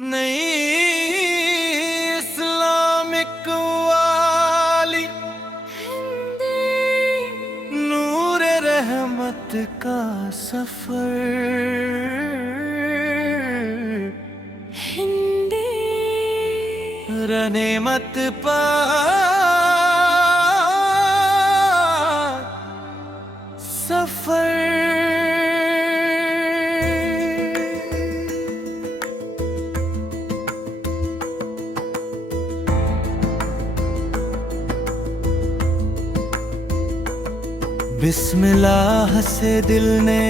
नई इस्लामिक वाली नूर रहमत का सफर रहने मत पा सफर। बिस्मिल्लाह से दिल ने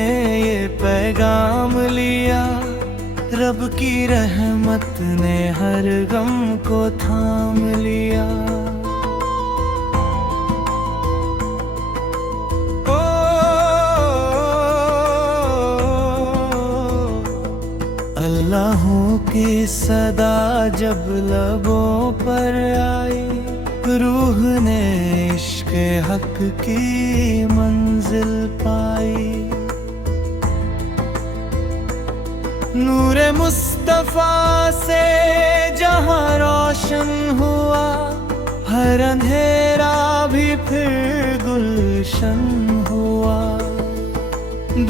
ये पैगाम लिया, रब की रहमत ने हर गम को थाम लिया। ओ अल्लाहों की सदा जब लबों पर आई, रूह ने इश्क़ हक की मंजिल पाई। नूरे मुस्तफा से जहां रोशन हुआ, हर अंधेरा भी फिर गुलशन हुआ।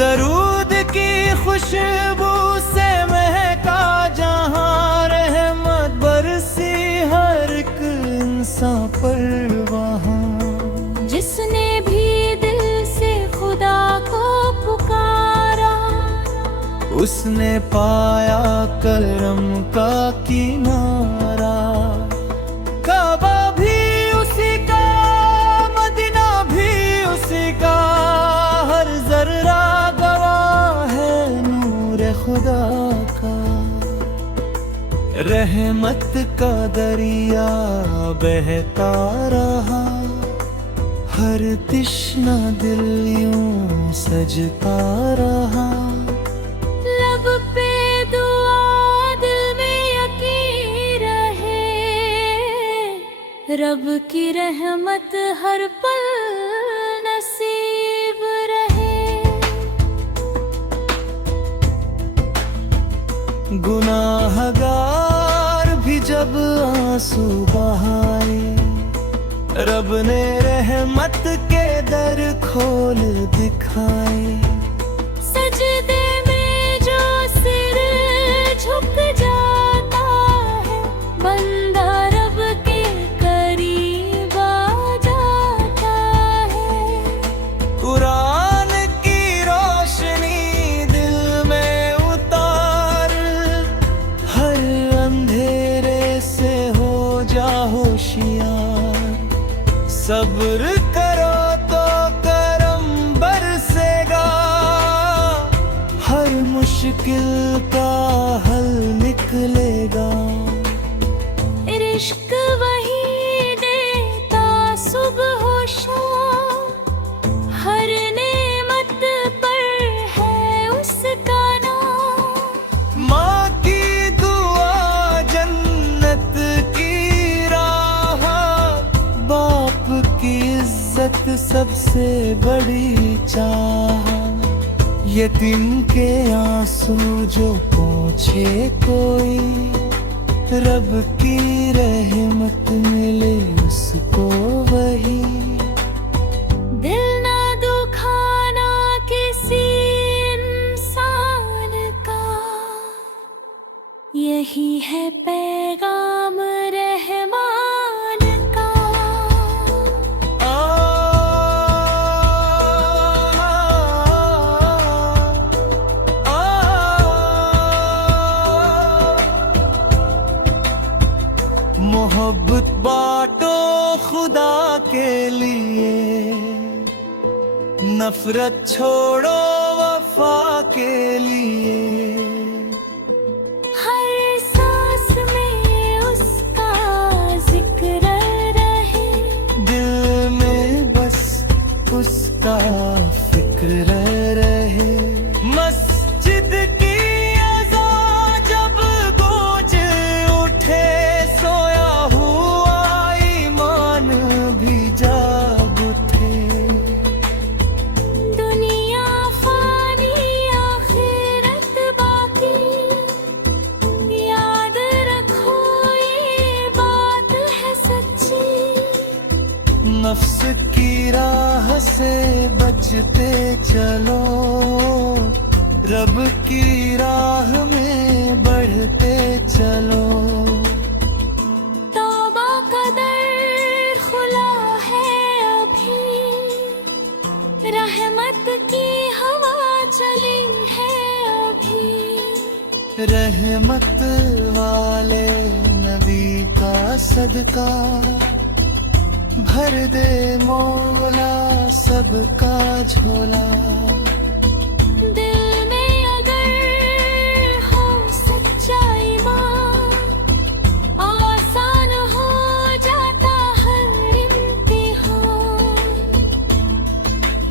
दरूद की खुशबू से महका जहां, रहमत बरसी हर एक इंसान पर वहां। जिसने भी दिल से खुदा को पुकारा, उसने पाया करम का किनारा। काबा भी उसी का, मदीना भी उसी का, हर जर्रा गवाह है नूर खुदा का। रहमत का दरिया बहता रहा, हर तिश्ना दिल यूं सजता रहा। लब पे दुआ दिल में यकीन रहे, रब की रहमत हर पल नसीब रहे। गुनाहगार भी जब आंसू बहाए, रब ने रहमत के दर खोल दिखाए। सजदे में जो सिर झुक जाता है, बंदा रब के करीब आ जाता है। कुरान की रोशनी दिल में उतार, हर अंधेरे से हो जा होशियार। सब्र करो तो करम बरसेगा, हर मुश्किल का हल निकलेगा। इश्क वही देता सुबह हो शाम, हर नेमत पर है उसका नाम। माँ की दुआ जन्नत की राह, बाप की इज्जत सबसे बड़ी चाह। यतीम के आंसू जो पोंछे कोई, रब की रहमत मिले उसको वही। दिल ना दुखाना किसी इंसान का, यही है पैगाम रहमान का। मोहब्बत बांटो खुदा के लिए, नफरत छोड़ो वफा के लिए। हर सांस में उसका जिक्र रहे, दिल में बस उसका फिक्र रहे। मस्जिद की अज़ान जब गूंज उठे, सोया हुआ ईमान भी जाग उठे। दुनिया फानी आखिरत समझते चलो, रब की राह में बढ़ते चलो। तौबा का दर खुला है अभी, रहमत की हवा चली है अभी। रहमत वाले नबी का सदका, भर दे मौला सबका झोला। दिल में अगर हो सच्चा ईमान, आसान हो जाता हर इम्तिहान।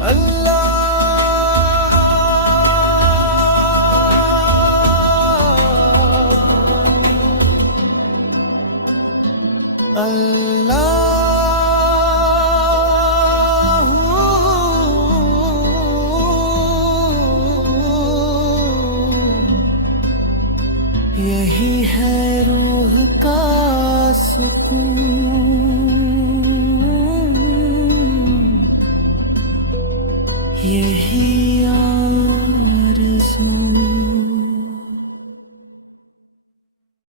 अल्लाह अल्लाह यही है रूह का सुकून, यही आरज़ू।